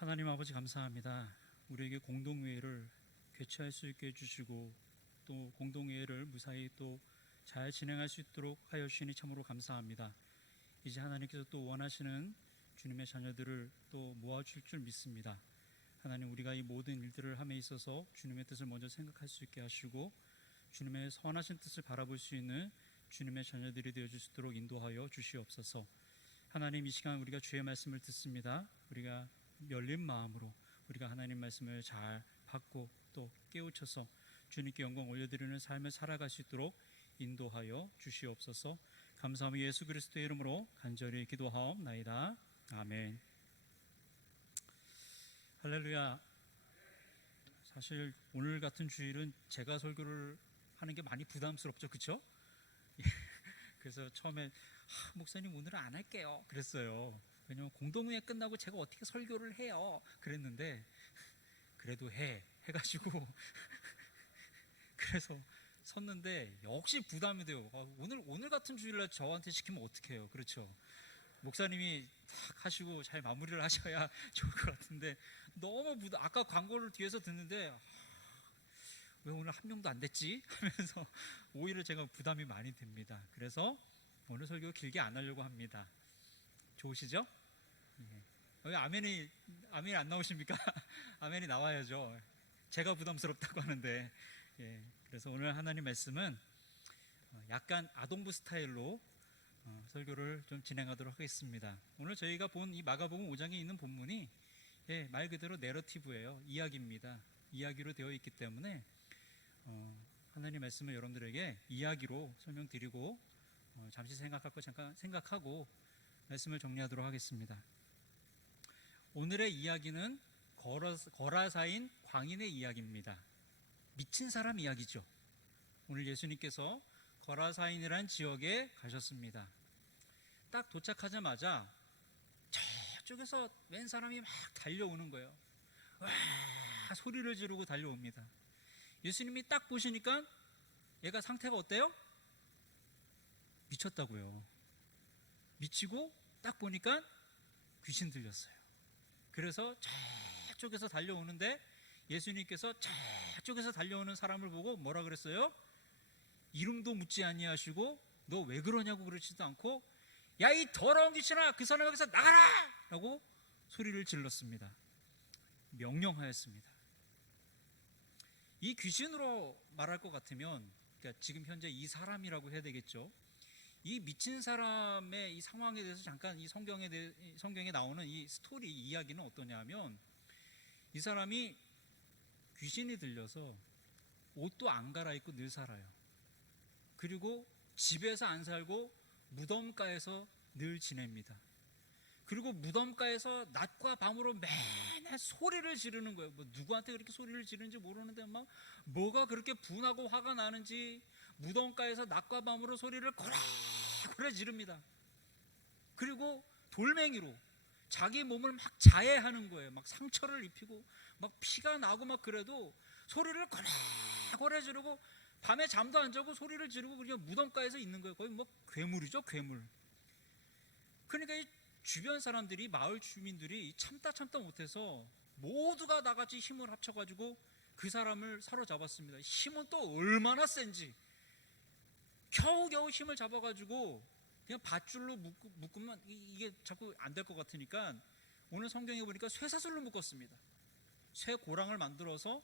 하나님 아버지 감사합니다. 우리에게 공동회의를 개최할 수 있게 해주시고 또 공동회의를 무사히 또 잘 진행할 수 있도록 하여 주시니 참으로 감사합니다. 이제 하나님께서 또 원하시는 주님의 자녀들을 또 모아주실 줄 믿습니다. 하나님, 우리가 이 모든 일들을 함에 있어서 주님의 뜻을 먼저 생각할 수 있게 하시고 주님의 선하신 뜻을 바라볼 수 있는 주님의 자녀들이 되어줄 수 있도록 인도하여 주시옵소서. 하나님, 이 시간 우리가 주의 말씀을 듣습니다. 우리가 열린 마음으로 우리가 하나님 말씀을 잘 받고 또 깨우쳐서 주님께 영광 올려드리는 삶을 살아갈 수 있도록 인도하여 주시옵소서. 감사하며 예수 그리스도의 이름으로 간절히 기도하옵나이다. 아멘. 할렐루야. 사실 오늘 같은 주일은 제가 설교를 하는 게 많이 부담스럽죠, 그렇죠? 그래서 처음에 목사님 오늘은 안 할게요 그랬어요. 왜냐면 공동회의 끝나고 제가 어떻게 설교를 해요 그랬는데, 그래도 해가지고 그래서 섰는데 역시 부담이 돼요. 오늘 같은 주일날 저한테 시키면 어떡해요, 그렇죠? 목사님이 탁 하시고 잘 마무리를 하셔야 좋을 것 같은데 너무 부담. 아까 광고를 뒤에서 듣는데 왜 오늘 한 명도 안 됐지 하면서 오히려 제가 부담이 많이 됩니다. 그래서 오늘 설교 길게 안 하려고 합니다. 좋으시죠? 왜 아멘이 안 나오십니까? 아멘이 나와야죠. 제가 부담스럽다고 하는데. 그래서 오늘 하나님 말씀은 약간 아동부 스타일로 설교를 좀 진행하도록 하겠습니다. 오늘 저희가 본 이 마가복음 5장에 있는 본문이 말 그대로 내러티브예요. 이야기입니다. 이야기로 되어 있기 때문에 하나님 말씀을 여러분들에게 이야기로 설명드리고 잠시 잠깐 생각하고 말씀을 정리하도록 하겠습니다. 오늘의 이야기는 거라사인 광인의 이야기입니다. 미친 사람 이야기죠. 오늘 예수님께서 거라사인이란 지역에 가셨습니다. 딱 도착하자마자 저쪽에서 웬 사람이 막 달려오는 거예요. 와, 소리를 지르고 달려옵니다. 예수님이 딱 보시니까 얘가 상태가 어때요? 미쳤다고요. 미치고 딱 보니까 귀신 들렸어요. 그래서 저쪽에서 달려오는데 예수님께서 저쪽에서 달려오는 사람을 보고 뭐라 그랬어요? 이름도 묻지 아니하시고 너 왜 그러냐고 그러지도 않고 야, 이 더러운 귀신아, 그 사람 여기서 나가라! 라고 소리를 질렀습니다. 명령하였습니다. 이 귀신으로 말할 것 같으면, 그러니까 지금 현재 이 사람이라고 해야 되겠죠. 이 미친 사람의 이 상황에 대해서 잠깐 이 성경에 나오는 이 스토리, 이야기는 어떠냐면, 이 사람이 귀신이 들려서 옷도 안 갈아입고 늘 살아요. 그리고 집에서 안 살고 무덤가에서 늘 지냅니다. 그리고 무덤가에서 낮과 밤으로 맨날 소리를 지르는 거예요. 뭐 누구한테 그렇게 소리를 지르는지 모르는데 막 뭐가 그렇게 분하고 화가 나는지 무덤가에서 낮과 밤으로 소리를 고래고래 지릅니다. 그리고 돌멩이로 자기 몸을 막 자해하는 거예요. 막 상처를 입히고 막 피가 나고 막 그래도 소리를 고래고래 지르고 밤에 잠도 안 자고 소리를 지르고 그냥 무덤가에서 있는 거예요. 거의 뭐 괴물이죠, 괴물. 그러니까 이 주변 사람들이, 마을 주민들이 참다 못해서 모두가 나같이 힘을 합쳐가지고 그 사람을 사로잡았습니다. 힘은 또 얼마나 센지 겨우겨우 힘을 잡아가지고 그냥 밧줄로 묶으면 이게 자꾸 안 될 것 같으니까 오늘 성경에 보니까 쇠사슬로 묶었습니다. 쇠고랑을 만들어서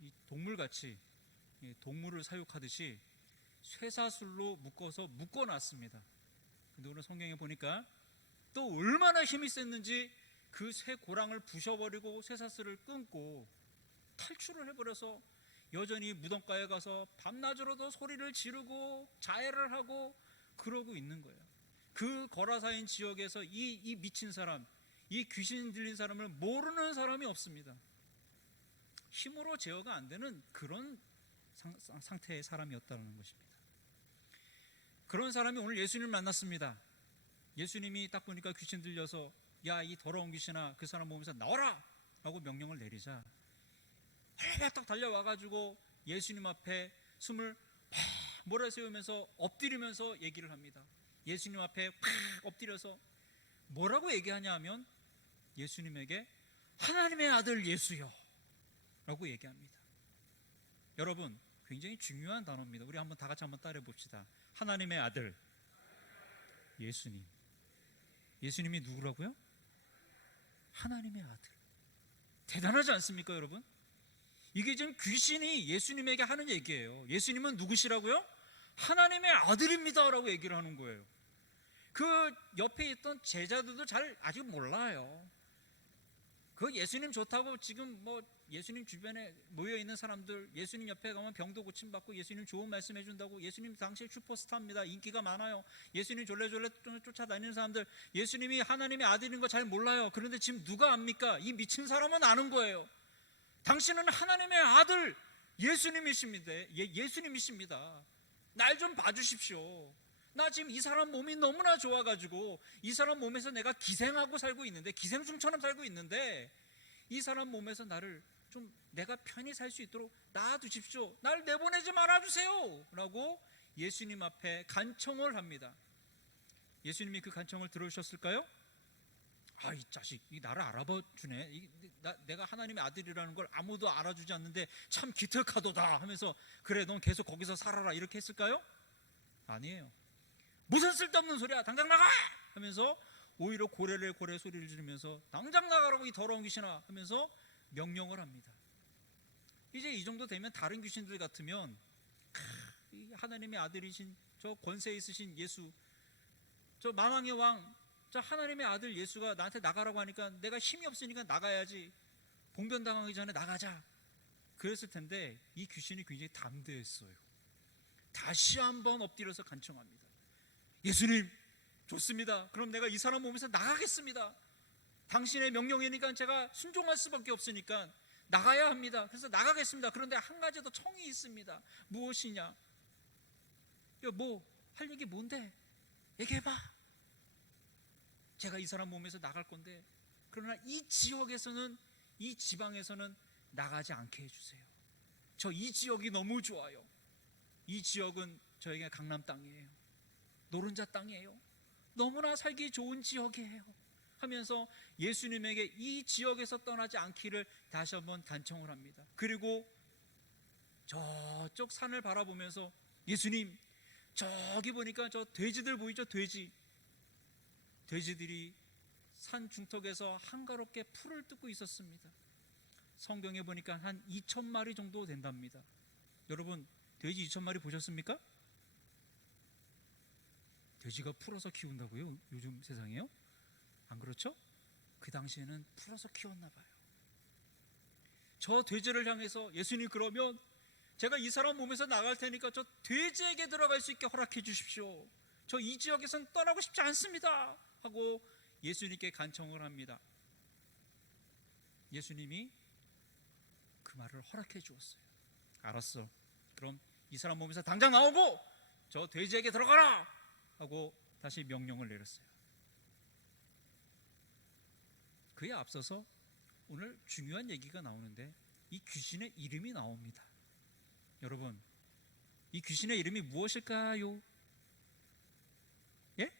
이 동물같이 동물을 사육하듯이 쇠사슬로 묶어놨습니다. 근데 오늘 성경에 보니까 또 얼마나 힘이 셌는지 그 쇠고랑을 부셔버리고 쇠사슬을 끊고 탈출을 해버려서 여전히 무덤가에 가서 밤낮으로도 소리를 지르고 자해를 하고 그러고 있는 거예요. 그 거라사인 지역에서 이 미친 사람, 이 귀신 들린 사람을 모르는 사람이 없습니다. 힘으로 제어가 안 되는 그런 상태의 사람이었다는 것입니다. 그런 사람이 오늘 예수님을 만났습니다. 예수님이 딱 보니까 귀신 들려서 야, 이 더러운 귀신아, 그 사람 보면서 나와라! 라고 명령을 내리자 딱 달려와가지고 예수님 앞에 숨을 몰아세우면서 엎드리면서 얘기를 합니다. 예수님 앞에 팍 엎드려서 뭐라고 얘기하냐 하면 예수님에게 하나님의 아들 예수여 라고 얘기합니다. 여러분, 굉장히 중요한 단어입니다. 우리 한번 다 같이 한번 따라해 봅시다. 하나님의 아들 예수님. 예수님이 누구라고요? 하나님의 아들. 대단하지 않습니까, 여러분? 이게 지금 귀신이 예수님에게 하는 얘기예요. 예수님은 누구시라고요? 하나님의 아들입니다 라고 얘기를 하는 거예요. 그 옆에 있던 제자들도 잘 아직 몰라요. 그 예수님 좋다고 지금 뭐 예수님 주변에 모여있는 사람들, 예수님 옆에 가면 병도 고침받고 예수님 좋은 말씀 해준다고, 예수님 당시에 슈퍼스타입니다, 인기가 많아요, 예수님 졸래졸래 쫓아다니는 사람들, 예수님이 하나님의 아들인 거 잘 몰라요. 그런데 지금 누가 압니까? 이 미친 사람은 아는 거예요. 당신은 하나님의 아들 예수님이십니다. 예수님이십니다. 날 좀 봐주십시오. 나 지금 이 사람 몸이 너무나 좋아가지고 이 사람 몸에서 내가 기생하고 살고 있는데, 기생충처럼 살고 있는데, 이 사람 몸에서 나를 좀 내가 편히 살 수 있도록 놔두십시오. 날 내보내지 말아주세요 라고 예수님 앞에 간청을 합니다. 예수님이 그 간청을 들어주셨을까요? 아, 이 자식, 이 나를 알아봐 주네. 내가 하나님의 아들이라는 걸 아무도 알아주지 않는데 참 기특하도다 하면서, 그래 넌 계속 거기서 살아라 이렇게 했을까요? 아니에요. 무슨 쓸데없는 소리야, 당장 나가 하면서 오히려 고래 소리를 지르면서 당장 나가라고 이 더러운 귀신아 하면서 명령을 합니다. 이제 이 정도 되면 다른 귀신들 같으면 하나님의 아들이신 저 권세 있으신 예수, 저 만왕의 왕, 저 하나님의 아들 예수가 나한테 나가라고 하니까 내가 힘이 없으니까 나가야지, 봉변당하기 전에 나가자 그랬을 텐데, 이 귀신이 굉장히 담대했어요. 다시 한번 엎드려서 간청합니다. 예수님 좋습니다. 그럼 내가 이 사람 몸에서 나가겠습니다. 당신의 명령이니까 제가 순종할 수밖에 없으니까 나가야 합니다. 그래서 나가겠습니다. 그런데 한 가지 더 청이 있습니다. 무엇이냐? 뭐 할 얘기 뭔데? 얘기해봐. 제가 이 사람 몸에서 나갈 건데, 그러나 이 지역에서는, 이 지방에서는 나가지 않게 해주세요. 저 이 지역이 너무 좋아요. 이 지역은 저에게 강남 땅이에요. 노른자 땅이에요. 너무나 살기 좋은 지역이에요 하면서 예수님에게 이 지역에서 떠나지 않기를 다시 한번 간청을 합니다. 그리고 저쪽 산을 바라보면서, 예수님 저기 보니까 저 돼지들 보이죠? 돼지들이 산 중턱에서 한가롭게 풀을 뜯고 있었습니다. 성경에 보니까 한 2,000마리 정도 된답니다. 여러분, 돼지 2,000마리 보셨습니까? 돼지가 풀어서 키운다고요? 요즘 세상에요? 안 그렇죠? 그 당시에는 풀어서 키웠나 봐요. 저 돼지를 향해서, 예수님 그러면 제가 이 사람 몸에서 나갈 테니까 저 돼지에게 들어갈 수 있게 허락해 주십시오. 저 이 지역에서는 떠나고 싶지 않습니다 하고 예수님께 간청을 합니다. 예수님이 그 말을 허락해 주었어요. 알았어, 그럼 이 사람 몸에서 당장 나오고 저 돼지에게 들어가라 하고 다시 명령을 내렸어요. 그에 앞서서 오늘 중요한 얘기가 나오는데, 이 귀신의 이름이 나옵니다. 여러분, 이 귀신의 이름이 무엇일까요? 예?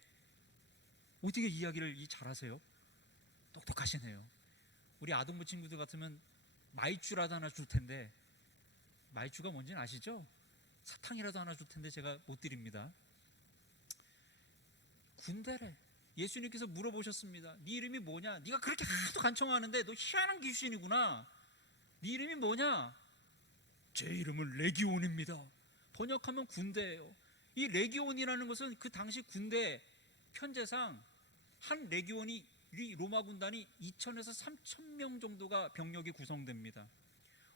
어떻게 이야기를 잘하세요? 똑똑하시네요. 우리 아동부 친구들 같으면 마이쮸라도 하나 줄 텐데, 마이쮸가 뭔지는 아시죠? 사탕이라도 하나 줄 텐데 제가 못 드립니다. 군대래. 예수님께서 물어보셨습니다. 네 이름이 뭐냐? 네가 그렇게 하도 간청하는데 너 희한한 귀신이구나. 네 이름이 뭐냐? 제 이름은 레기온입니다. 번역하면 군대예요. 이 레기온이라는 것은 그 당시 군대 편제상 한 레기온이, 로마 군단이 2,000에서 3,000명 정도가 병력이 구성됩니다.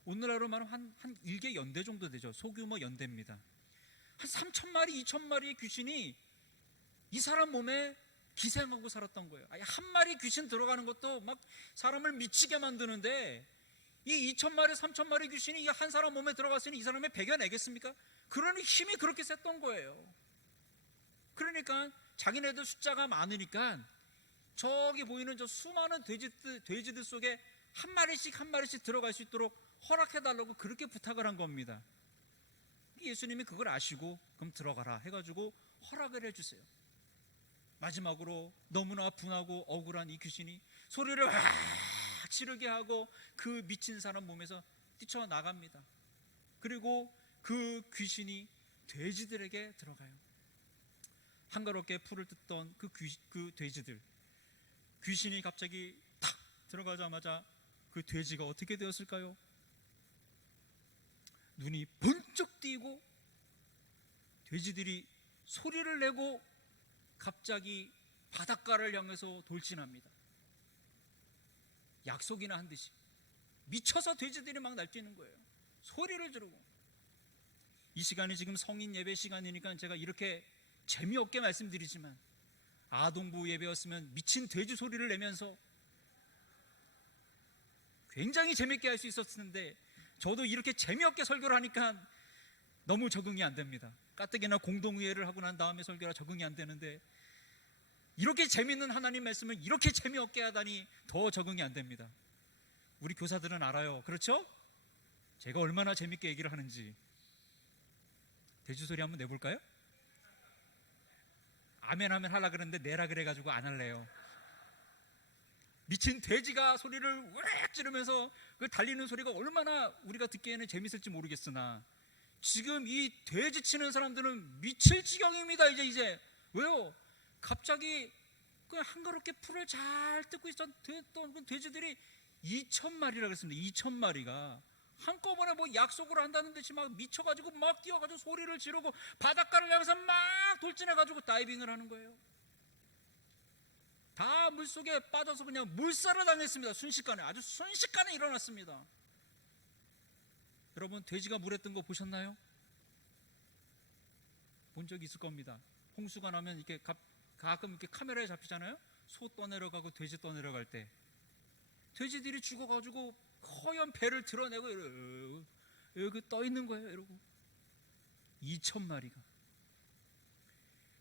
오늘날로 말하면 한 일개 연대 정도 되죠. 소규모 연대입니다. 한 3,000마리, 2,000마리의 귀신이 이 사람 몸에 기생하고 살았던 거예요. 아니, 한 마리 귀신 들어가는 것도 막 사람을 미치게 만드는데, 이 2,000마리, 3,000마리 귀신이 한 사람 몸에 들어갔으니 이 사람을 배겨내겠습니까? 그러니 힘이 그렇게 셌던 거예요. 그러니까 자기네들 숫자가 많으니까 저기 보이는 저 수많은 돼지들 속에 한 마리씩 들어갈 수 있도록 허락해달라고 그렇게 부탁을 한 겁니다. 예수님이 그걸 아시고 그럼 들어가라 해가지고 허락을 해주세요. 마지막으로 너무나 분하고 억울한 이 귀신이 소리를 지르게 하고 그 미친 사람 몸에서 뛰쳐나갑니다. 그리고 그 귀신이 돼지들에게 들어가요. 한가롭게 풀을 뜯던 그 돼지들, 귀신이 갑자기 탁 들어가자마자 그 돼지가 어떻게 되었을까요? 눈이 번쩍 띄고 돼지들이 소리를 내고 갑자기 바닷가를 향해서 돌진합니다. 약속이나 한 듯이 미쳐서 돼지들이 막 날뛰는 거예요. 소리를 지르고. 이 시간이 지금 성인 예배 시간이니까 제가 이렇게 재미없게 말씀드리지만, 아동부 예배였으면 미친 돼지 소리를 내면서 굉장히 재밌게 할 수 있었을 텐데, 저도 이렇게 재미없게 설교를 하니까 너무 적응이 안 됩니다. 가뜩이나 공동의회를 하고 난 다음에 설교라 적응이 안 되는데, 이렇게 재밌는 하나님 말씀을 이렇게 재미없게 하다니 더 적응이 안 됩니다. 우리 교사들은 알아요. 그렇죠? 제가 얼마나 재밌게 얘기를 하는지. 돼지 소리 한번 내볼까요? 아멘 하면 하려고 그랬는데 내라 그래가지고 안 할래요. 미친 돼지가 소리를 우렉 지르면서 그 달리는 소리가 얼마나 우리가 듣기에는 재밌을지 모르겠으나, 지금 이 돼지 치는 사람들은 미칠 지경입니다. 이제 왜요? 갑자기 그 한가롭게 풀을 잘 뜯고 있던 그 돼지들이 2,000마리라 그랬습니다. 2,000마리가 한꺼번에 뭐 약속을 한다는 듯이 막 미쳐가지고 막 뛰어가지고 소리를 지르고 바닷가를 향해서 막 돌진해가지고 다이빙을 하는 거예요. 다 물속에 빠져서 그냥 물살을 당했습니다. 순식간에, 아주 순식간에 일어났습니다. 여러분, 돼지가 물에 뜬 거 보셨나요? 본 적 있을 겁니다. 홍수가 나면 이렇게 가끔 이렇게 카메라에 잡히잖아요. 소 떠내려가고 돼지 떠내려갈 때 돼지들이 죽어가지고 허연 배를 드러내고 여기 떠 있는 거예요. 이러고 2,000마리가.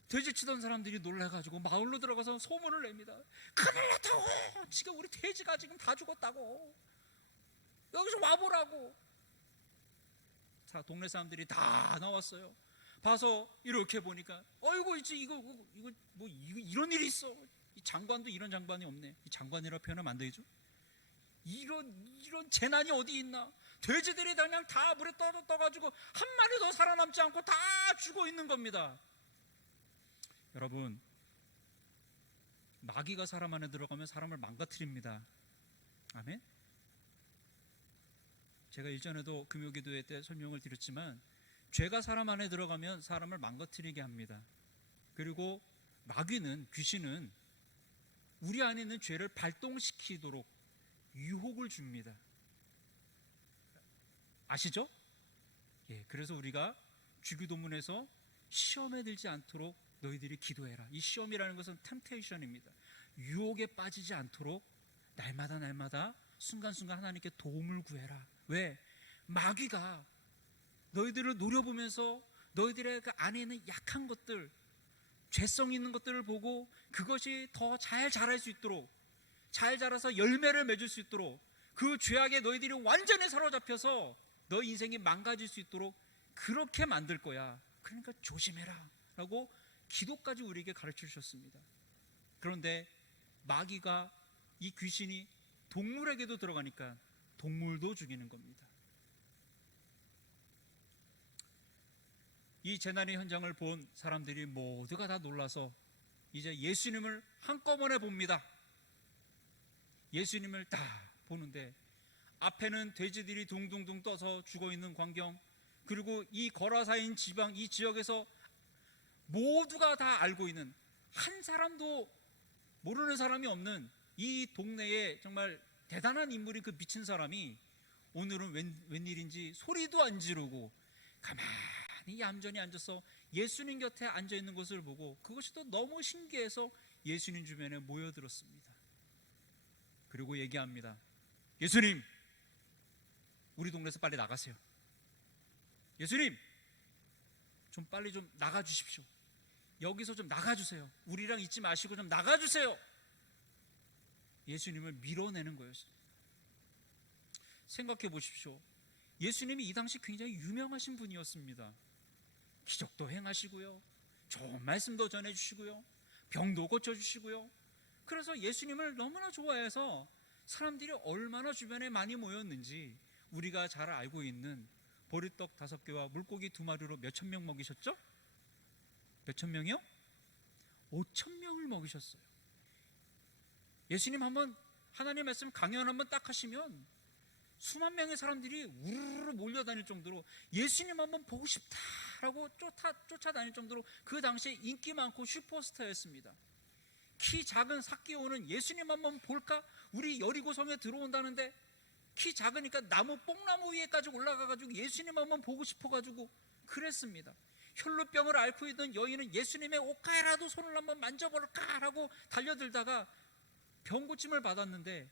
돼지 치던 사람들이 놀라가지고 마을로 들어가서 소문을 냅니다. 큰일 났다고. 지금 우리 돼지가 지금 다 죽었다고. 여기서 와보라고. 자, 동네 사람들이 다 나왔어요. 봐서 이렇게 보니까 어이구, 이거 뭐 이런 일이 있어. 이 장관도 이런 장관이 없네. 이 장관이라 표현하면 안 되죠. 이런 재난이 어디 있나? 돼지들이 그냥 다 물에 떠가지고 한 마리도 살아남지 않고 다 죽어 있는 겁니다. 여러분, 마귀가 사람 안에 들어가면 사람을 망가뜨립니다. 아멘? 제가 일전에도 금요기도회 때 설명을 드렸지만, 죄가 사람 안에 들어가면 사람을 망가뜨리게 합니다. 그리고 마귀는, 귀신은 우리 안에 있는 죄를 발동시키도록 유혹을 줍니다. 아시죠? 예, 그래서 우리가 주기도문에서 시험에 들지 않도록 너희들이 기도해라. 이 시험이라는 것은 템테이션입니다. 유혹에 빠지지 않도록 날마다 순간순간 하나님께 도움을 구해라. 왜? 마귀가 너희들을 노려보면서 너희들의 그 안에 있는 약한 것들, 죄성 있는 것들을 보고 그것이 더 잘 자랄 수 있도록, 잘 자라서 열매를 맺을 수 있도록, 그 죄악에 너희들이 완전히 사로잡혀서 너 인생이 망가질 수 있도록 그렇게 만들 거야. 그러니까 조심해라 라고 기도까지 우리에게 가르쳐 주셨습니다. 그런데 마귀가, 이 귀신이 동물에게도 들어가니까 동물도 죽이는 겁니다. 이 재난의 현장을 본 사람들이 모두가 다 놀라서 이제 예수님을 한꺼번에 봅니다. 예수님을 딱 보는데 앞에는 돼지들이 둥둥둥 떠서 죽어있는 광경, 그리고 이 거라사인 지방, 이 지역에서 모두가 다 알고 있는, 한 사람도 모르는 사람이 없는 이 동네에 정말 대단한 인물인 그 미친 사람이 오늘은 웬일인지 소리도 안 지르고 가만히 얌전히 앉아서 예수님 곁에 앉아있는 것을 보고 그것이 또 너무 신기해서 예수님 주변에 모여들었습니다. 그리고 얘기합니다. 예수님, 우리 동네에서 빨리 나가세요. 예수님, 좀 빨리 좀 나가주십시오. 여기서 좀 나가주세요. 우리랑 있지 마시고 좀 나가주세요. 예수님을 밀어내는 거였어요. 생각해 보십시오. 예수님이 이 당시 굉장히 유명하신 분이었습니다. 기적도 행하시고요, 좋은 말씀도 전해주시고요, 병도 고쳐주시고요. 그래서 예수님을 너무나 좋아해서 사람들이 얼마나 주변에 많이 모였는지 우리가 잘 알고 있는 보리떡 5개와 물고기 2마리로 몇천 명 먹이셨죠? 몇천 명이요? 5천 명을 먹이셨어요. 예수님 한번 하나님 말씀 강연 한번 딱 하시면 수만 명의 사람들이 우르르 몰려다닐 정도로 예수님 한번 보고 싶다라고 쫓아다닐 정도로 그 당시에 인기 많고 슈퍼스타였습니다. 키 작은 삭개오는 예수님 한번 볼까? 우리 여리고성에 들어온다는데 키 작으니까 뽕나무 위에까지 올라가가지고 예수님 한번 보고 싶어가지고 그랬습니다. 혈루병을 앓고 있던 여인은 예수님의 옷가에라도 손을 한번 만져볼까라고 달려들다가 병고침을 받았는데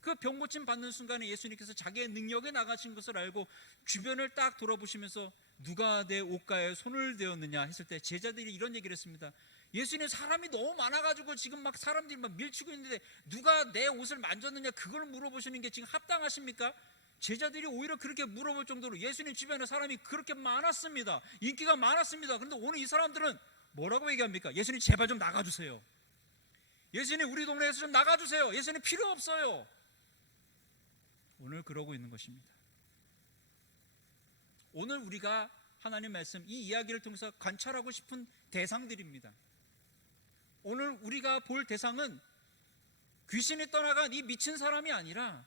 그 병고침 받는 순간에 예수님께서 자기의 능력에 나가신 것을 알고 주변을 딱 돌아보시면서 누가 내 옷가에 손을 대었느냐 했을 때 제자들이 이런 얘기를 했습니다. 예수님, 사람이 너무 많아가지고 지금 막 사람들이 막 밀치고 있는데 누가 내 옷을 만졌느냐 그걸 물어보시는 게 지금 합당하십니까? 제자들이 오히려 그렇게 물어볼 정도로 예수님 주변에 사람이 그렇게 많았습니다. 인기가 많았습니다. 그런데 오늘 이 사람들은 뭐라고 얘기합니까? 예수님 제발 좀 나가주세요. 예수님 우리 동네에서 좀 나가주세요. 예수님 필요 없어요. 오늘 그러고 있는 것입니다. 오늘 우리가 하나님 말씀 이 이야기를 통해서 관찰하고 싶은 대상들입니다. 오늘 우리가 볼 대상은 귀신이 떠나간 이 미친 사람이 아니라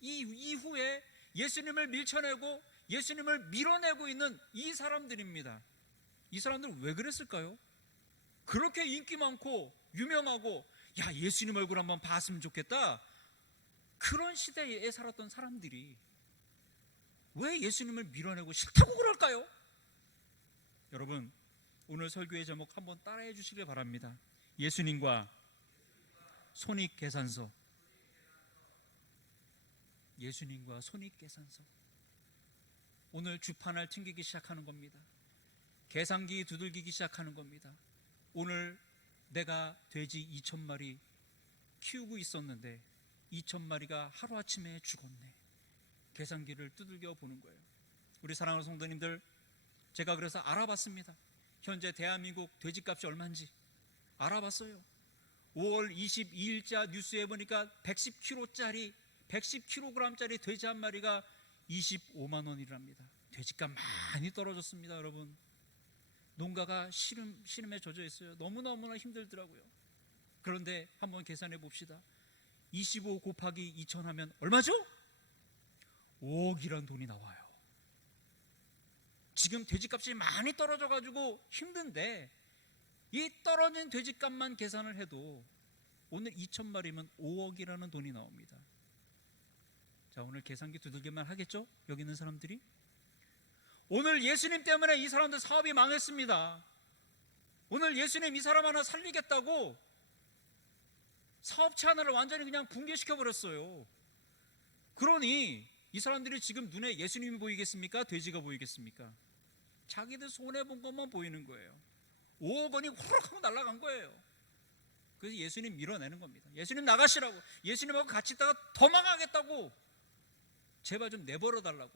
이 이후에 예수님을 밀쳐내고 예수님을 밀어내고 있는 이 사람들입니다. 이 사람들은 왜 그랬을까요? 그렇게 인기 많고 유명하고 야 예수님 얼굴 한번 봤으면 좋겠다 그런 시대에 살았던 사람들이 왜 예수님을 밀어내고 싫다고 그럴까요? 여러분 오늘 설교의 제목 한번 따라해 주시길 바랍니다. 예수님과 손익계산서. 예수님과 손익계산서. 오늘 주판을 튕기기 시작하는 겁니다. 계산기 두들기기 시작하는 겁니다. 오늘 내가 돼지 2,000마리 키우고 있었는데 2,000마리가 하루아침에 죽었네. 계산기를 두들겨 보는 거예요. 우리 사랑하는 성도님들, 제가 그래서 알아봤습니다. 현재 대한민국 돼지값이 얼마인지 알아봤어요. 5월 22일자 뉴스에 보니까 110kg짜리 110kg짜리 돼지 한 마리가 25만 원이랍니다. 돼지값 많이 떨어졌습니다. 여러분 농가가 시름에 젖어 있어요. 너무너무나 힘들더라고요. 그런데 한번 계산해 봅시다. 25 곱하기 2,000 하면 얼마죠? 5억이란 돈이 나와요. 지금 돼지값이 많이 떨어져가지고 힘든데 이 떨어진 돼지값만 계산을 해도 오늘 2,000마리면 5억이라는 돈이 나옵니다. 자, 오늘 계산기 두들기만 하겠죠? 여기 있는 사람들이? 오늘 예수님 때문에 이 사람들 사업이 망했습니다. 오늘 예수님 이 사람 하나 살리겠다고 사업체 하나를 완전히 그냥 붕괴시켜 버렸어요. 그러니 이 사람들이 지금 눈에 예수님이 보이겠습니까? 돼지가 보이겠습니까? 자기들 손해본 것만 보이는 거예요. 5억 원이 후룩 하고 날아간 거예요. 그래서 예수님 밀어내는 겁니다. 예수님 나가시라고, 예수님하고 같이 있다가 더 망하겠다고 제발 좀 내버려 달라고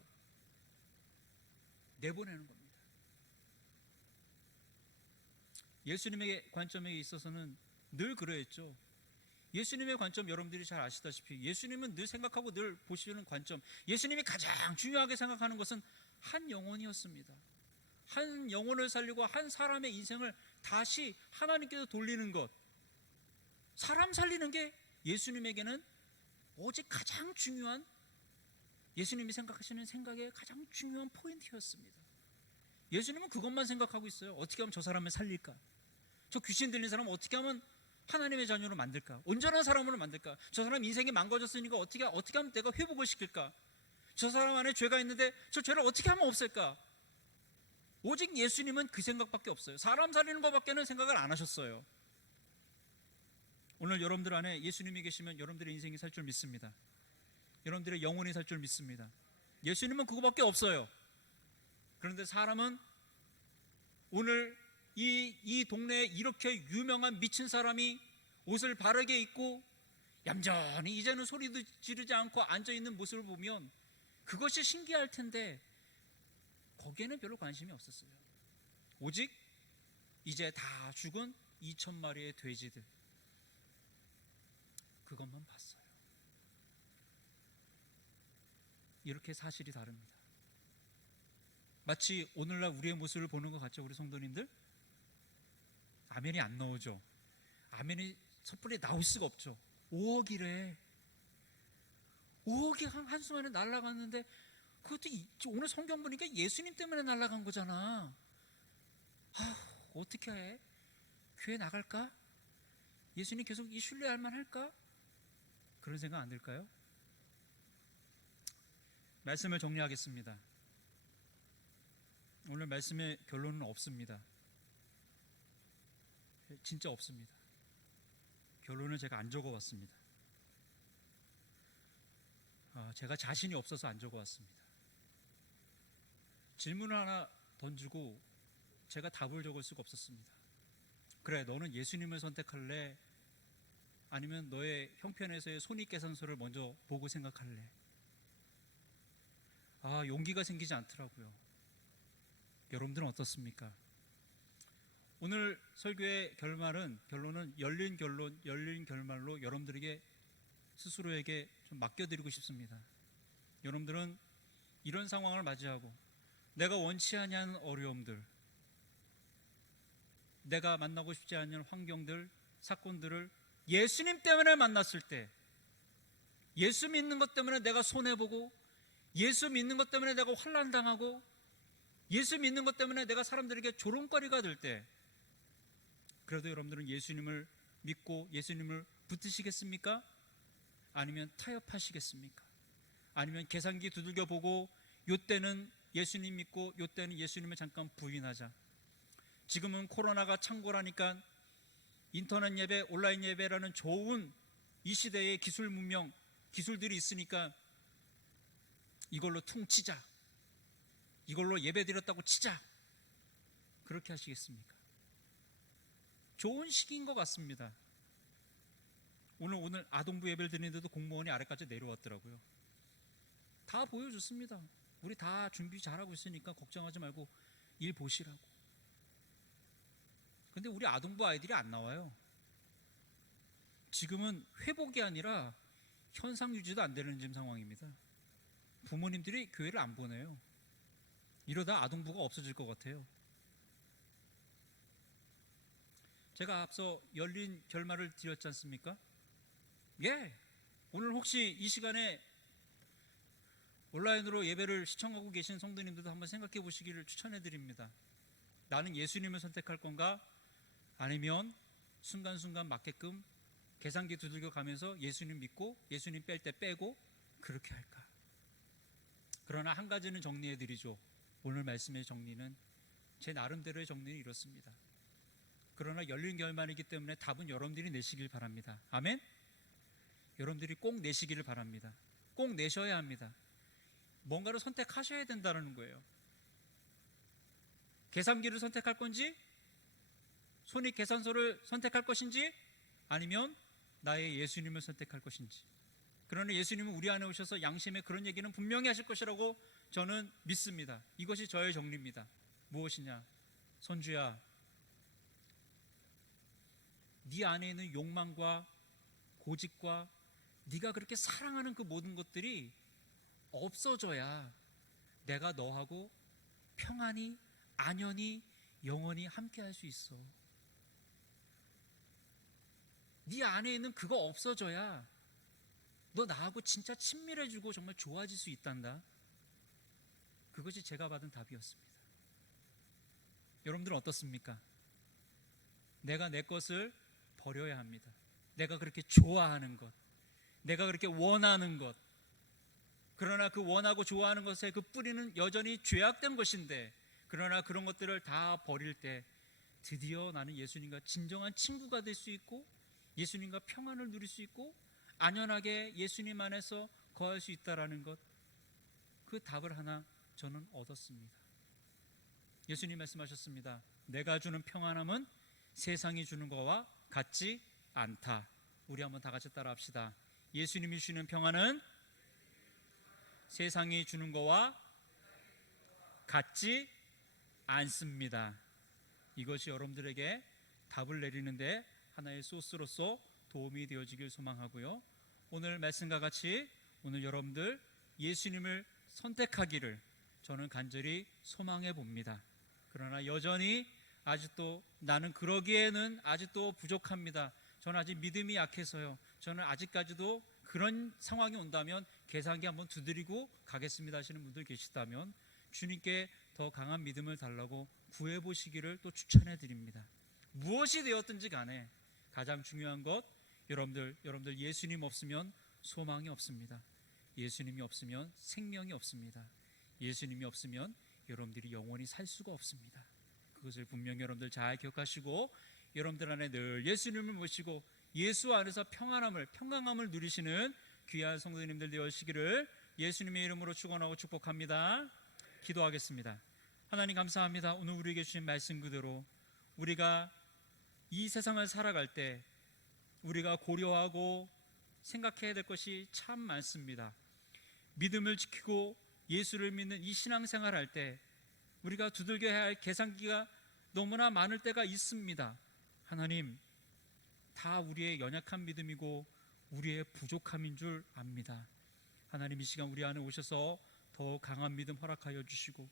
내보내는 겁니다. 예수님의 관점에 있어서는 늘 그러했죠. 예수님의 관점 여러분들이 잘 아시다시피 예수님은 늘 생각하고 늘 보시는 관점, 예수님이 가장 중요하게 생각하는 것은 한 영혼이었습니다. 한 영혼을 살리고 한 사람의 인생을 다시 하나님께서 돌리는 것, 사람 살리는 게 예수님에게는 오직 가장 중요한, 예수님이 생각하시는 생각의 가장 중요한 포인트였습니다. 예수님은 그것만 생각하고 있어요. 어떻게 하면 저 사람을 살릴까? 저 귀신 들린 사람 어떻게 하면 하나님의 자녀로 만들까? 온전한 사람으로 만들까? 저 사람 인생이 망가졌으니까 어떻게 하면 내가 회복을 시킬까? 저 사람 안에 죄가 있는데 저 죄를 어떻게 하면 없앨까? 오직 예수님은 그 생각밖에 없어요. 사람 살리는 것밖에는 생각을 안 하셨어요. 오늘 여러분들 안에 예수님이 계시면 여러분들의 인생이 살 줄 믿습니다. 여러분들의 영혼이 살 줄 믿습니다. 예수님은 그거밖에 없어요. 그런데 사람은 오늘 이 동네에 이렇게 유명한 미친 사람이 옷을 바르게 입고 얌전히 이제는 소리도 지르지 않고 앉아있는 모습을 보면 그것이 신기할 텐데 거기에는 별로 관심이 없었어요. 오직 이제 다 죽은 2,000마리의 돼지들, 그것만 봤어요. 이렇게 사실이 다릅니다. 마치 오늘날 우리의 모습을 보는 것 같죠, 우리 성도님들? 아멘이 안 나오죠. 아멘이 섣불리 나올 수가 없죠. 5억이래. 5억이 한순간에 날아갔는데, 그것도 오늘 성경 보니까 예수님 때문에 날아간 거잖아. 어떻게 해? 교회 나갈까? 예수님 계속 신뢰할 만할까? 그런 생각 안 들까요? 말씀을 정리하겠습니다. 오늘 말씀의 결론은 없습니다. 진짜 없습니다. 결론을 제가 안 적어왔습니다. 제가 자신이 없어서 안 적어왔습니다. 질문을 하나 던지고 제가 답을 적을 수가 없었습니다. 그래, 너는 예수님을 선택할래? 아니면 너의 형편에서의 손익계산서를 먼저 보고 생각할래? 용기가 생기지 않더라고요. 여러분들은 어떻습니까? 오늘 설교의 결론은 열린 결말로 여러분들에게 스스로에게 좀 맡겨드리고 싶습니다. 여러분들은 이런 상황을 맞이하고 내가 원치 않는 어려움들, 내가 만나고 싶지 않은 환경들, 사건들을 예수님 때문에 만났을 때, 예수 믿는 것 때문에 내가 손해보고, 예수 믿는 것 때문에 내가 환난당하고, 예수 믿는 것 때문에 내가 사람들에게 조롱거리가 될 때, 그래도 여러분들은 예수님을 믿고 예수님을 붙드시겠습니까? 아니면 타협하시겠습니까? 아니면 계산기 두들겨 보고 요때는 예수님 믿고 요때는 예수님을 잠깐 부인하자. 지금은 코로나가 창궐하니까 인터넷 예배, 온라인 예배라는 좋은 이 시대의 기술 문명, 기술들이 있으니까 이걸로 퉁치자. 이걸로 예배 드렸다고 치자. 그렇게 하시겠습니까? 좋은 시기인 것 같습니다. 오늘 아동부 예배를 드리는데도 공무원이 아래까지 내려왔더라고요. 다 보여줬습니다. 우리 다 준비 잘하고 있으니까 걱정하지 말고 일 보시라고. 근데 우리 아동부 아이들이 안 나와요. 지금은 회복이 아니라 현상 유지도 안 되는 지금 상황입니다. 부모님들이 교회를 안 보내요. 이러다 아동부가 없어질 것 같아요. 제가 앞서 열린 결말을 드렸지 않습니까? 오늘 혹시 이 시간에 온라인으로 예배를 시청하고 계신 성도님들도 한번 생각해 보시기를 추천해 드립니다. 나는 예수님을 선택할 건가? 아니면 순간순간 맞게끔 계산기 두들겨 가면서 예수님 믿고 예수님 뺄 때 빼고 그렇게 할까? 그러나 한 가지는 정리해 드리죠. 오늘 말씀의 정리는 제 나름대로의 정리는 이렇습니다. 그러나 열린 결말이기 때문에 답은 여러분들이 내시길 바랍니다. 아멘? 여러분들이 꼭 내시기를 바랍니다. 꼭 내셔야 합니다. 뭔가를 선택하셔야 된다는 거예요. 계산기를 선택할 건지, 손익 계산서를 선택할 것인지, 아니면 나의 예수님을 선택할 것인지. 그러나 예수님은 우리 안에 오셔서 양심의 그런 얘기는 분명히 하실 것이라고 저는 믿습니다. 이것이 저의 정리입니다. 무엇이냐? 손주야, 네 안에 있는 욕망과 고집과 네가 그렇게 사랑하는 그 모든 것들이 없어져야 내가 너하고 평안히 안연히 영원히 함께 할 수 있어. 네 안에 있는 그거 없어져야 너 나하고 진짜 친밀해지고 정말 좋아질 수 있단다. 그것이 제가 받은 답이었습니다. 여러분들은 어떻습니까? 내가 내 것을 버려야 합니다. 내가 그렇게 좋아하는 것, 내가 그렇게 원하는 것, 그러나 그 원하고 좋아하는 것의 그 뿌리는 여전히 죄악된 것인데, 그러나 그런 것들을 다 버릴 때 드디어 나는 예수님과 진정한 친구가 될 수 있고 예수님과 평안을 누릴 수 있고 안연하게 예수님 안에서 거할 수 있다라는 것, 그 답을 하나 저는 얻었습니다. 예수님 말씀하셨습니다. 내가 주는 평안함은 세상이 주는 것과 같지 않다. 우리 한번 다 같이 따라 합시다. 예수님이 주시는 평안은 세상이 주는 것과 같지 않습니다. 이것이 여러분들에게 답을 내리는데 하나의 소스로서 도움이 되어지길 소망하고요. 오늘 말씀과 같이 오늘 여러분들 예수님을 선택하기를 저는 간절히 소망해 봅니다. 그러나 여전히 아직도 나는 그러기에는 아직도 부족합니다. 저는 아직 믿음이 약해서요. 저는 아직까지도 그런 상황이 온다면 계산기 한번 두드리고 가겠습니다 하시는 분들 계시다면 주님께 더 강한 믿음을 달라고 구해보시기를 또 추천해 드립니다. 무엇이 되었든지 간에 가장 중요한 것, 여러분들 예수님 없으면 소망이 없습니다. 예수님이 없으면 생명이 없습니다. 예수님이 없으면 여러분들이 영원히 살 수가 없습니다. 그것을 분명히 여러분들 잘 기억하시고 여러분들 안에 늘 예수님을 모시고 예수 안에서 평강함을 누리시는 귀한 성도님들 되시기를 예수님의 이름으로 축원하고 축복합니다. 기도하겠습니다. 하나님 감사합니다. 오늘 우리에게 주신 말씀 그대로 우리가 이 세상을 살아갈 때 우리가 고려하고 생각해야 될 것이 참 많습니다. 믿음을 지키고 예수를 믿는 이 신앙생활 할 때 우리가 두들겨야 할 계산기가 너무나 많을 때가 있습니다. 하나님, 다 우리의 연약한 믿음이고 우리의 부족함인 줄 압니다. 하나님, 이 시간 우리 안에 오셔서 더 강한 믿음 허락하여 주시고,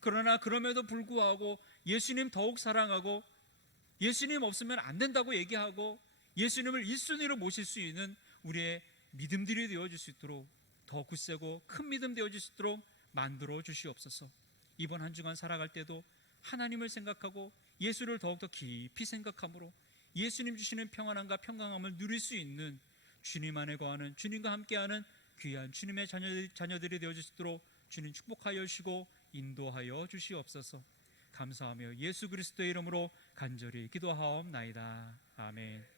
그러나 그럼에도 불구하고 예수님 더욱 사랑하고 예수님 없으면 안 된다고 얘기하고 예수님을 1순위로 모실 수 있는 우리의 믿음들이 되어줄 수 있도록 더 굳세고 큰 믿음 되어줄 수 있도록 만들어 주시옵소서. 이번 한 주간 살아갈 때도 하나님을 생각하고 예수를 더욱더 깊이 생각함으로 예수님 주시는 평안함과 평강함을 누릴 수 있는 주님 안에 거하는 주님과 함께하는 귀한 주님의 자녀들이 되어줄 수 있도록 주님 축복하여 주시고 인도하여 주시옵소서. 감사하며 예수 그리스도의 이름으로 간절히 기도하옵나이다. 아멘.